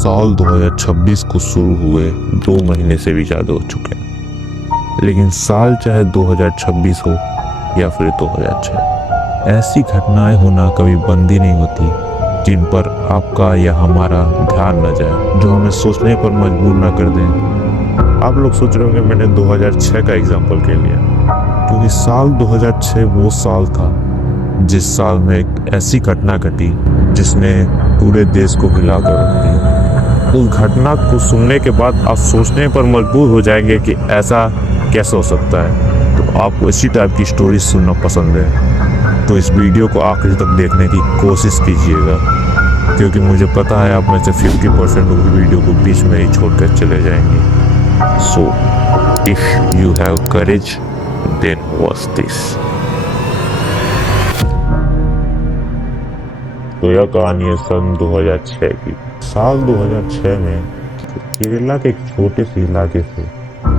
साल 2026 को शुरू हुए 2 महीने से भी ज़्यादा हो चुके हैं, लेकिन साल चाहे 2026 हो या फिर 2006, ऐसी घटनाएं होना कभी बंद ही नहीं होती जिन पर आपका या हमारा ध्यान न जाए, जो हमें सोचने पर मजबूर ना कर दें। आप लोग सोच रहे होंगे मैंने 2006 का एग्जाम्पल क्यों लिया, क्योंकि साल 2006 वो साल था जिस साल में एक ऐसी घटना घटी जिसने पूरे देश को हिलाकर रख दिया। उस घटना को सुनने के बाद आप सोचने पर मजबूर हो जाएंगे कि ऐसा कैसे हो सकता है। तो आपको इसी टाइप की स्टोरी सुनना पसंद है तो इस वीडियो को आखिर तक देखने की कोशिश कीजिएगा, क्योंकि मुझे पता है आप में से 50% लोग वीडियो को बीच में ही छोड़कर चले जाएंगे। So if you have courage then watch this. तो यह कहानी है सन 2006 की। साल 2006 में केरला के एक छोटे से इलाके से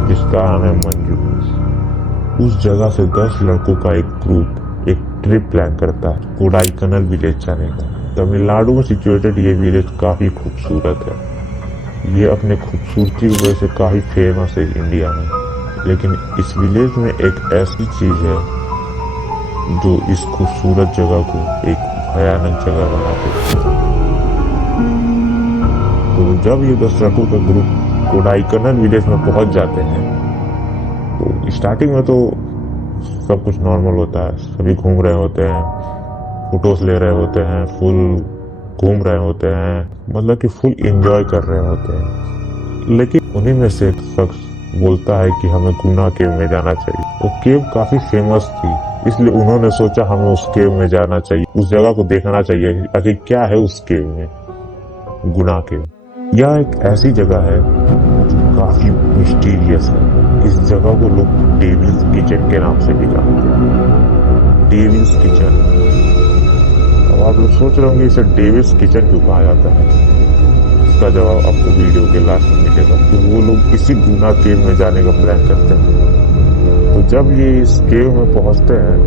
जिसका नाम है मंजू, उस जगह से 10 लड़कों का एक ग्रुप एक ट्रिप प्लान करता है कोडाईकनाल विलेज जाने का। तमिलनाडु में सिचुएटेड ये विलेज काफी खूबसूरत है। ये अपने खूबसूरती की वजह से काफी फेमस है इंडिया में, लेकिन इस विलेज में एक ऐसी चीज है जो इस खूबसूरत जगह को एक भयानक जगह बनाते हैं। तो जब ये 10 लड़कों का ग्रुप कोडाईकनाल विलेज में पहुंच जाते हैं तो स्टार्टिंग में तो सब कुछ नॉर्मल होता है, सभी घूम रहे होते हैं, फोटोज ले रहे होते हैं, फुल घूम रहे होते हैं, मतलब कि फुल एंजॉय कर रहे होते हैं। लेकिन उन्हीं में से एक शख्स बोलता है कि हमें गुना केव में जाना चाहिए। वो केव काफी फेमस थी, इसलिए उन्होंने सोचा हमें उस केव में जाना चाहिए, उस जगह को देखना चाहिए आखिर क्या है उस केव में। गुना केव यह एक ऐसी जगह है जो काफी मिस्टीरियस है। इस जगह को लोग डेविल्स किचन के नाम से भी जानते हैं। Devil's Kitchen. अब आप लोग सोच रहे होंगे इसे डेविल्स किचन क्यों कहा जाता है, इसका जवाब आपको वीडियो के लास्ट में मिलेगा। तो वो लोग इसी गुना केव में जाने का प्लान करते हैं। तो जब ये इस केव में पहुंचते हैं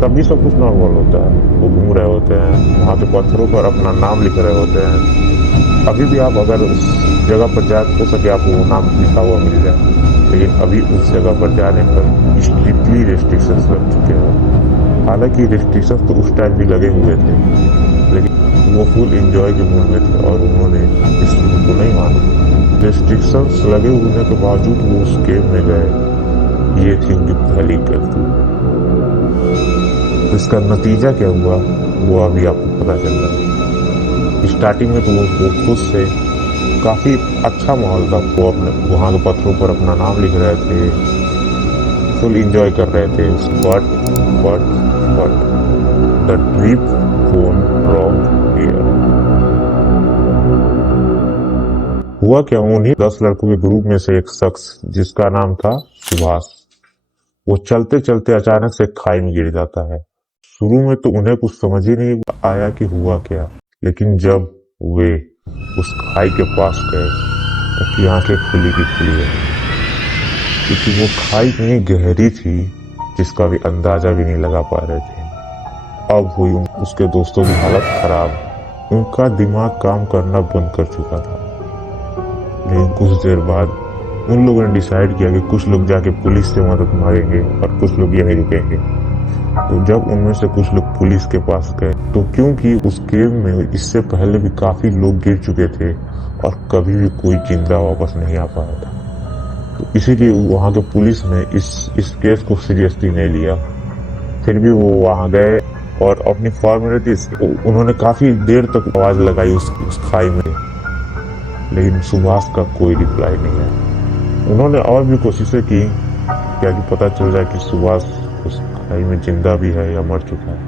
तभी सब कुछ नॉर्मल होता है। वो घूम रहे होते हैं, वहाँ के पत्थरों पर अपना नाम लिख रहे होते हैं। अभी भी आप अगर उस जगह पर जा हो सके आपको वो नाम लिखा हुआ मिल जाए, लेकिन अभी उस जगह पर जाने पर स्ट्रिक्टली रेस्ट्रिक्शंस लग चुके हैं। हालांकि रेस्ट्रिक्शंस तो उस टाइम भी लगे हुए थे, लेकिन वो फुल एंजॉय के मूड में थे और उन्होंने इस रूल को नहीं माना। रेस्ट्रिक्शंस लगे होने के बावजूद वो उस केव में गए। ये थी उनकी पहली गलती। इसका नतीजा क्या हुआ वो अभी आपको पता चल रहा है। स्टार्टिंग में तो वो खुद से काफी अच्छा माहौल था, वो अपने वहाँ के पत्थरों पर अपना नाम लिख रहे थे, फुल एंजॉय कर रहे थे। But the trip gone wrong here. हुआ क्या, उन्हीं 10 लड़कों के ग्रुप में से एक शख्स जिसका नाम था सुभाष, वो चलते चलते अचानक से खाई में गिर जाता है। शुरू में तो उन्हें कुछ समझ ही नहीं आया कि हुआ क्या, लेकिन जब वे उस खाई के पास गए उनकी आंखें खुली की खुली रही, क्योंकि वो खाई इतनी गहरी थी जिसका भी अंदाजा भी नहीं लगा पा रहे थे। अब हुई उसके दोस्तों की हालत खराब। उनका दिमाग काम करना बंद कर चुका था। लेकिन कुछ देर बाद उन लोगों ने डिसाइड किया कि कुछ लोग जाके पुलिस से मदद मांगेंगे और कुछ लोग यहीं रुकेंगे। तो जब उनमें से कुछ लोग पुलिस के पास गए तो क्योंकि उस केव में इससे पहले भी काफी लोग गिर चुके थे और कभी भी कोई जिंदा वापस नहीं आ पाया था, तो इसीलिए वहां के पुलिस ने इस केस को सीरियसली नहीं लिया। फिर भी वो वहां गए और अपनी फॉर्मेलिटीज उन्होंने काफी देर तक आवाज लगाई उस खाई में, लेकिन सुभाष का कोई रिप्लाई नहीं आया। उन्होंने और भी कोशिशें की क्या कि पता चल जाए कि सुभाष उस खाई में जिंदा भी है या मर चुका है,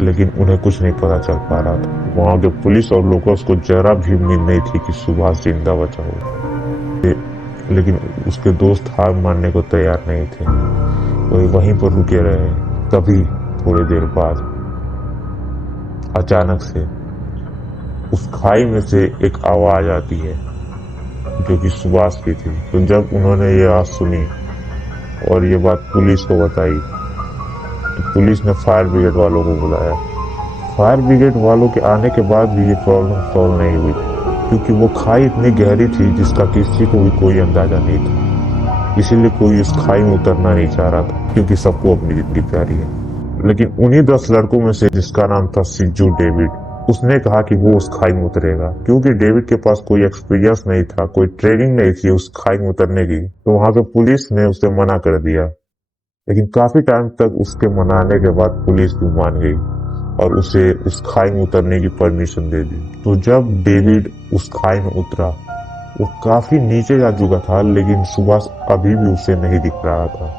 लेकिन उन्हें कुछ नहीं पता चल पा रहा था। वहां के पुलिस और लोकल्स को जरा भी उम्मीद नहीं थी कि सुभाष जिंदा बचा हो, लेकिन उसके दोस्त हार मानने को तैयार नहीं थे। वही वहीं पर रुके रहे। तभी थोड़ी देर बाद अचानक से उस खाई में से एक आवाज आती है जो कि सुभाष की थी। तो जब उन्होंने ये आवाज सुनी और ये बात पुलिस को बताई तो पुलिस ने फायर ब्रिगेड वालों को बुलाया। फायर ब्रिगेड वालों के आने के बाद भी ये प्रॉब्लम सॉल्व नहीं हुई। क्योंकि वो खाई इतनी गहरी थी जिसका किसी को भी कोई अंदाजा नहीं था। इसीलिए कोई उस खाई में उतरना नहीं चाह रहा था, क्योंकि सबको अपनी जिंदगी प्यारी है। लेकिन उन्हीं 10 लड़कों में से जिसका नाम था सिज्जू डेविड, उसने कहा कि वो उस खाई में उतरेगा। क्योंकि डेविड के पास कोई एक्सपीरियंस नहीं था, कोई ट्रेनिंग नहीं थी उस खाई में उतरने की, तो वहां पे पुलिस ने उसे मना कर दिया। लेकिन काफी टाइम तक उसके मनाने के बाद पुलिस भी मान गई और उसे उस खाई में उतरने की परमिशन दे दी। तो जब डेविड उस खाई में उतरा, वो काफी नीचे जा चुका था, लेकिन सुभाष अभी भी उसे नहीं दिख रहा था।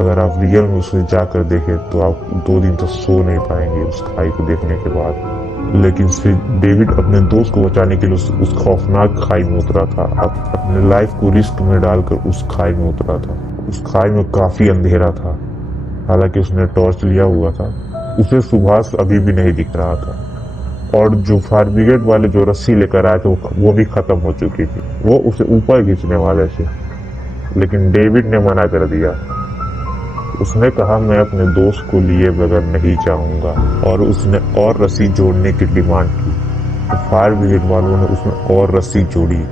अगर आप रियल में उसे जाकर देखें तो आप 2 दिन तक सो नहीं पाएंगे उस खाई को देखने के बाद। लेकिन फिर डेविड अपने दोस्त को बचाने के लिए उस खौफनाक खाई में उतरा था। अपने लाइफ को रिस्क में डालकर उस खाई में उतरा था। उस खाई में काफी अंधेरा था, हालांकि उसने टॉर्च लिया हुआ था। उसे सुभाष अभी भी नहीं दिख रहा था, और जो फायर ब्रिगेड वाले जो रस्सी लेकर आए थे वो भी खत्म हो चुकी थी। वो उसे ऊपर खींचने वाले थे, लेकिन डेविड ने मना कर दिया। उसने कहा, मैं अपने दोस्त को लिए बगैर नहीं जाऊंगा, और उसने और रस्सी जोड़ने की डिमांड की। तो फायर ब्रिगेड वालों ने उसमें और रस्सी जोड़ी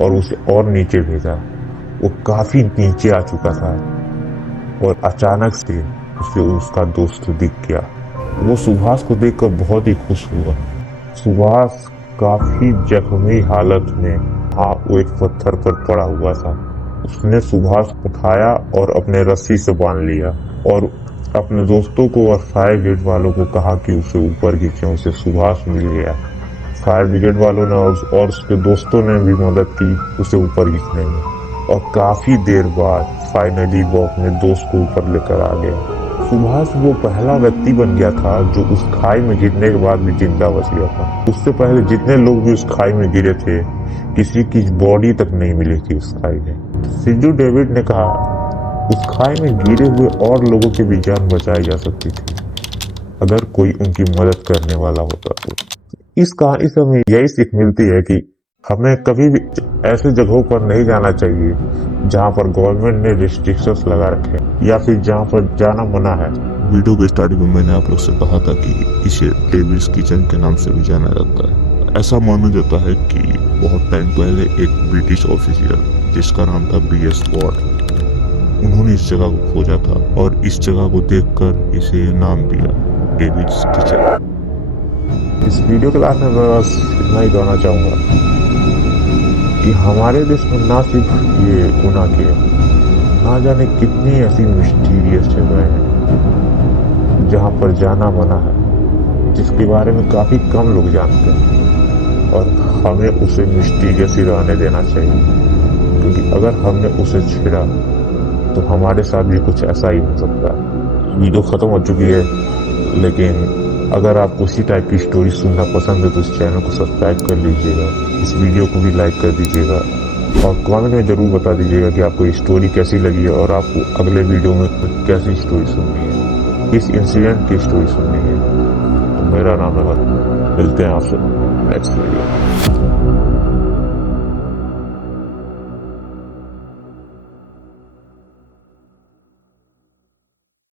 और उसे और नीचे भेजा। वो काफी नीचे आ चुका था और अचानक से उसे उसका दोस्त दिख गया। वो सुभाष को देखकर बहुत ही खुश हुआ। सुभाष काफी जख्मी हालत में वो एक पत्थर पर पड़ा हुआ था। उसने सुभाष उठाया और अपने रस्सी से बांध लिया और अपने दोस्तों को और फायर ब्रिगेड वालों को कहा कि उसे ऊपर खींचे। उसे सुभाष मिल गया। फायर ब्रिगेड वालों ने और उसके दोस्तों ने भी मदद की उसे ऊपर खींचने में, और काफी देर बाद फाइनली वो अपने दोस्त को ऊपर लेकर आ गया। सुभाष वो पहला व्यक्ति बन गया था जो उस खाई में गिरने के बाद भी जिंदा बच गया था। उससे पहले जितने लोग भी उस खाई में गिरे थे, किसी की बॉडी तक नहीं मिली थी उस खाई में। सिज्जू डेविड ने कहा, उस खाई में गिरे हुए और लोगों की भी जान बचाई जा सकती थी अगर कोई उनकी मदद करने वाला होता तो। इस कहानी से हमें यही सीख मिलती है कि हमें कभी भी ऐसे जगहों पर नहीं जाना चाहिए जहां पर गवर्नमेंट ने रिस्ट्रिक्शंस लगा रखे या फिर जहां पर जाना मना है। वीडियो के स्टार्टिंग में मैंने आप लोग से कहा था कि इसे डेविल्स किचन के नाम से भी जाना जाता है। ऐसा माना जाता है कि बहुत टाइम पहले एक ब्रिटिश ऑफिसर जिसका नाम था BS वॉर्ड, उन्होंने इस जगह को खोजा था और इस जगह को देखकर इसे नाम दिया डेविल्स किचन। इस वीडियो के लास्ट में मैं बस इतना ही कहना चाहूँगा कि हमारे देश में ना सिर्फ ये गुनाह किए, ना जाने कितनी ऐसी मिस्टीरियस जगह हैं जहाँ पर जाना मना है, जिसके बारे में काफ़ी कम लोग जानते हैं, और हमें उसे मिस्टीरियस ही रहने देना चाहिए, क्योंकि अगर हमने उसे छेड़ा तो हमारे साथ भी कुछ ऐसा ही हो सकता है। वीडियो ख़त्म हो चुकी है, लेकिन अगर आपको इसी टाइप की स्टोरी सुनना पसंद है तो इस चैनल को सब्सक्राइब कर लीजिएगा, इस वीडियो को भी लाइक कर दीजिएगा, और कमेंट में ज़रूर बता दीजिएगा कि आपको ये स्टोरी कैसी लगी है और आपको अगले वीडियो में कैसी स्टोरी सुननी है, किस इंसिडेंट की स्टोरी सुननी है। तो मेरा नाम है, मिलते हैं आपसे नेक्स्ट वीडियो।